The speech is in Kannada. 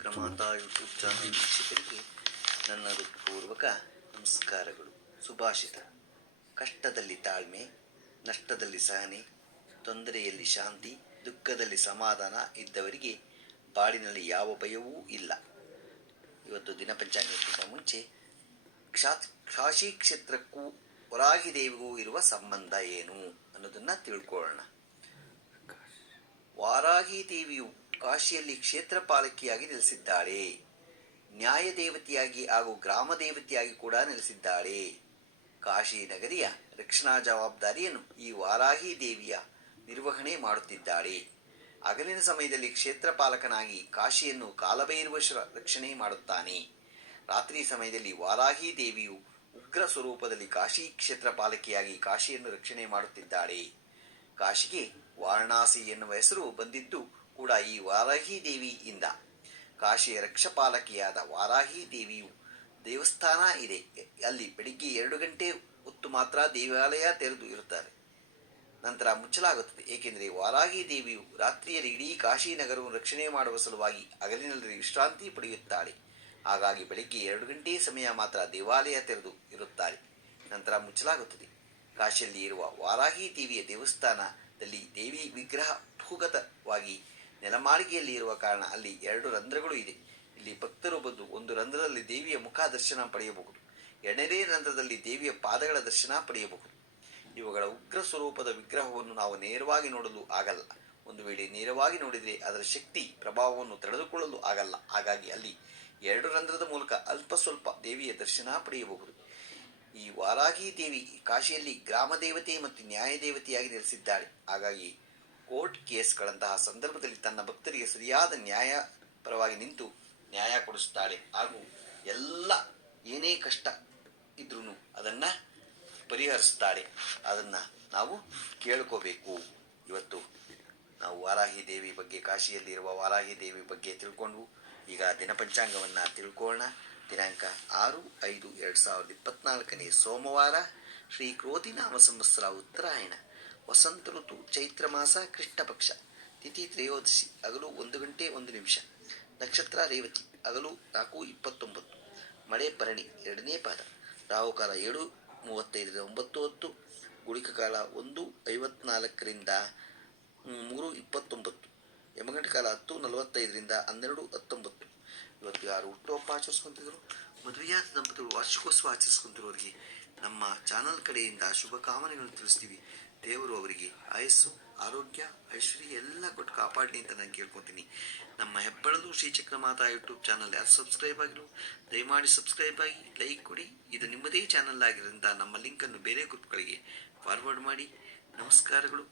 ಚಕ್ರಮಾತಾ ಯೂಟ್ಯೂಬ್ ಚಾನಲ್ ವೀಕ್ಷಕರಿಗೆ ನನ್ನ ಹೃತ್ಪೂರ್ವಕ ನಮಸ್ಕಾರಗಳು. ಸುಭಾಷಿತ: ಕಷ್ಟದಲ್ಲಿ ತಾಳ್ಮೆ, ನಷ್ಟದಲ್ಲಿ ಸಹನೆ, ತೊಂದರೆಯಲ್ಲಿ ಶಾಂತಿ, ದುಃಖದಲ್ಲಿ ಸಮಾಧಾನ ಇದ್ದವರಿಗೆ ಬಾಳಿನಲ್ಲಿ ಯಾವ ಭಯವೂ ಇಲ್ಲ. ಇವತ್ತು ದಿನ ಪಂಚಾಂಗಕ್ಕಿಂತ ಮುಂಚೆ ಕಾಶಿ ಕ್ಷೇತ್ರಕ್ಕೂ ವರಾಹಿ ದೇವಿಗೂ ಇರುವ ಸಂಬಂಧ ಏನು ಅನ್ನೋದನ್ನು ತಿಳ್ಕೊಳ್ಳೋಣ. ವಾರಾಹಿ ದೇವಿಯು ಕಾಶಿಯಲ್ಲಿ ಕ್ಷೇತ್ರ ಪಾಲಕಿಯಾಗಿ ನೆಲೆಸಿದ್ದಾಳೆ. ನ್ಯಾಯ ದೇವತೆಯಾಗಿ ಹಾಗೂ ಗ್ರಾಮ ದೇವತೆಯಾಗಿ ಕೂಡ ನೆಲೆಸಿದ್ದಾಳೆ. ಕಾಶಿ ನಗರಿಯ ರಕ್ಷಣಾ ಜವಾಬ್ದಾರಿಯನ್ನು ಈ ವಾರಾಹಿ ದೇವಿಯ ನಿರ್ವಹಣೆ ಮಾಡುತ್ತಿದ್ದಾಳೆ. ಹಗಲಿನ ಸಮಯದಲ್ಲಿ ಕ್ಷೇತ್ರ ಪಾಲಕನಾಗಿ ಕಾಶಿಯನ್ನು ಕಾಲಭೈರವೇಶ್ವರ ರಕ್ಷಣೆ ಮಾಡುತ್ತಾನೆ. ರಾತ್ರಿ ಸಮಯದಲ್ಲಿ ವಾರಾಹಿ ದೇವಿಯು ಉಗ್ರ ಸ್ವರೂಪದಲ್ಲಿ ಕಾಶಿ ಕ್ಷೇತ್ರ ಪಾಲಕಿಯಾಗಿ ಕಾಶಿಯನ್ನು ರಕ್ಷಣೆ ಮಾಡುತ್ತಿದ್ದಾಳೆ. ಕಾಶಿಗೆ ವಾರಣಾಸಿ ಎನ್ನುವ ಹೆಸರು ಬಂದಿದ್ದು ಕೂಡ ಈ ವಾರಾಹಿ ದೇವಿಯಿಂದ. ಕಾಶಿಯ ರಕ್ಷಪಾಲಕಿಯಾದ ವಾರಾಹಿ ದೇವಿಯು ದೇವಸ್ಥಾನ ಇದೆ. ಅಲ್ಲಿ ಬೆಳಿಗ್ಗೆ 2 ಗಂಟೆ ಹೊತ್ತು ಮಾತ್ರ ದೇವಾಲಯ ತೆರೆದು ಇರುತ್ತಾರೆ. ನಂತರ ಮುಚ್ಚಲಾಗುತ್ತದೆ. ಏಕೆಂದರೆ ವಾರಾಹಿ ದೇವಿಯು ರಾತ್ರಿಯಲ್ಲಿ ಇಡೀ ಕಾಶಿ ನಗರವನ್ನು ರಕ್ಷಣೆ ಮಾಡುವ ಸಲುವಾಗಿ ಹಗಲಿನಲ್ಲಿ ವಿಶ್ರಾಂತಿ ಪಡೆಯುತ್ತಾಳೆ. ಹಾಗಾಗಿ ಬೆಳಿಗ್ಗೆ 2 ಗಂಟೆ ಸಮಯ ಮಾತ್ರ ದೇವಾಲಯ ತೆರೆದು ಇರುತ್ತಾರೆ. ನಂತರ ಮುಚ್ಚಲಾಗುತ್ತದೆ. ಕಾಶಿಯಲ್ಲಿ ಇರುವ ವಾರಾಹಿ ದೇವಿಯ ದೇವಸ್ಥಾನದಲ್ಲಿ ದೇವಿ ವಿಗ್ರಹ ಭೂಗತವಾಗಿ ನೆಲಮಾಳಿಗೆಯಲ್ಲಿ ಇರುವ ಕಾರಣ ಅಲ್ಲಿ 2 ರಂಧ್ರಗಳು ಇದೆ. ಇಲ್ಲಿ ಭಕ್ತರು ಬಂದು ಒಂದು ರಂಧ್ರದಲ್ಲಿ ದೇವಿಯ ಮುಖ ದರ್ಶನ ಪಡೆಯಬಹುದು, 2ನೇ ರಂಧ್ರದಲ್ಲಿ ದೇವಿಯ ಪಾದಗಳ ದರ್ಶನ ಪಡೆಯಬಹುದು. ಇವುಗಳ ಉಗ್ರ ಸ್ವರೂಪದ ವಿಗ್ರಹವನ್ನು ನಾವು ನೇರವಾಗಿ ನೋಡಲು ಆಗಲ್ಲ. ಒಂದು ವೇಳೆ ನೇರವಾಗಿ ನೋಡಿದರೆ ಅದರ ಶಕ್ತಿ ಪ್ರಭಾವವನ್ನು ತಡೆದುಕೊಳ್ಳಲು ಆಗಲ್ಲ. ಹಾಗಾಗಿ ಅಲ್ಲಿ 2 ರಂಧ್ರದ ಮೂಲಕ ಅಲ್ಪ ಸ್ವಲ್ಪ ದೇವಿಯ ದರ್ಶನ ಪಡೆಯಬಹುದು. ಈ ವಾರಾಹಿ ದೇವಿ ಕಾಶಿಯಲ್ಲಿ ಗ್ರಾಮ ದೇವತೆ ಮತ್ತು ನ್ಯಾಯ ದೇವತೆಯಾಗಿ ನೆಲೆಸಿದ್ದಾಳೆ. ಹಾಗಾಗಿ ಕೋರ್ಟ್ ಕೇಸ್ಗಳಂತಹ ಸಂದರ್ಭದಲ್ಲಿ ತನ್ನ ಭಕ್ತರಿಗೆ ಸರಿಯಾದ ನ್ಯಾಯ ಪರವಾಗಿ ನಿಂತು ನ್ಯಾಯ ಕೊಡಿಸುತ್ತಾಳೆ. ಹಾಗೂ ಎಲ್ಲ ಏನೇ ಕಷ್ಟ ಇದ್ರೂ ಅದನ್ನು ಪರಿಹರಿಸುತ್ತಾಳೆ. ಅದನ್ನು ನಾವು ಕೇಳ್ಕೋಬೇಕು. ಇವತ್ತು ನಾವು ವಾರಾಹಿ ದೇವಿ ಬಗ್ಗೆ, ಕಾಶಿಯಲ್ಲಿರುವ ವಾರಾಹಿ ದೇವಿ ಬಗ್ಗೆ ತಿಳ್ಕೊಂಡು ಈಗ ದಿನಪಂಚಾಂಗವನ್ನು ತಿಳ್ಕೊಳ್ಳೋಣ. ದಿನಾಂಕ 6/5/2024 ಸೋಮವಾರ, ಶ್ರೀ ಕ್ರೋಧಿನಾಮ ಸಂವತ್ಸರ ಉತ್ತರಾಯಣ, ವಸಂತ ಋತು, ಚೈತ್ರ ಮಾಸ, ಕೃಷ್ಣ ಪಕ್ಷ, ತಿಥಿ ತ್ರಯೋದಶಿ, ಹಗಲು 1 ಗಂಟೆ 1 ನಿಮಿಷ, ನಕ್ಷತ್ರ ರೇವತಿ, ಹಗಲು 4:29, ಮಳೆ ಭರಣಿ 2ನೇ ಪಾದ, ರಾಹುಕಾಲ 7:35 9:10, ಗುಳಿಕ ಕಾಲ 1:54 3:29, ಯಮಗಂಟ ಕಾಲ 10:45 12:19. ಇವತ್ತು ಯಾರು ಹುಟ್ಟುಹಬ್ಬ ಆಚರಿಸ್ಕೊತಿದ್ರು, ಮದುವೆಯಾದ ದಂಪತಿಗಳು ವಾರ್ಷಿಕೋತ್ಸವ ಆಚರಿಸ್ಕೊಂತಿರೋರಿಗೆ ನಮ್ಮ ಚಾನಲ್ ಕಡೆಯಿಂದ ಶುಭಕಾಮನೆಗಳನ್ನು ತಿಳಿಸ್ತೀವಿ. ದೇವರು ಅವರಿಗೆ ಆಯಸ್ಸು, ಆರೋಗ್ಯ, ಐಶ್ವರ್ಯ ಎಲ್ಲ ಕೊಟ್ಟು ಕಾಪಾಡಲಿ ಅಂತ ನಾನು ಕೇಳ್ಕೊತೀನಿ. ನಮ್ಮ ಹೆಬ್ಬಳಲು ಶ್ರೀ ಚಕ್ರಮಾತಾ ಯೂಟ್ಯೂಬ್ ಚಾನಲ್ ಯಾರು ಸಬ್ಸ್ಕ್ರೈಬ್ ಆಗಿಲ್ಲ ದಯಮಾಡಿ ಸಬ್ಸ್ಕ್ರೈಬ್ ಆಗಿ ಲೈಕ್ ಕೊಡಿ. ಇದು ನಿಮ್ಮದೇ ಚಾನಲ್ ಆಗಿರೋದ್ರಿಂದ ನಮ್ಮ ಲಿಂಕನ್ನು ಬೇರೆ ಗ್ರೂಪ್ಗಳಿಗೆ ಫಾರ್ವರ್ಡ್ ಮಾಡಿ. ನಮಸ್ಕಾರಗಳು.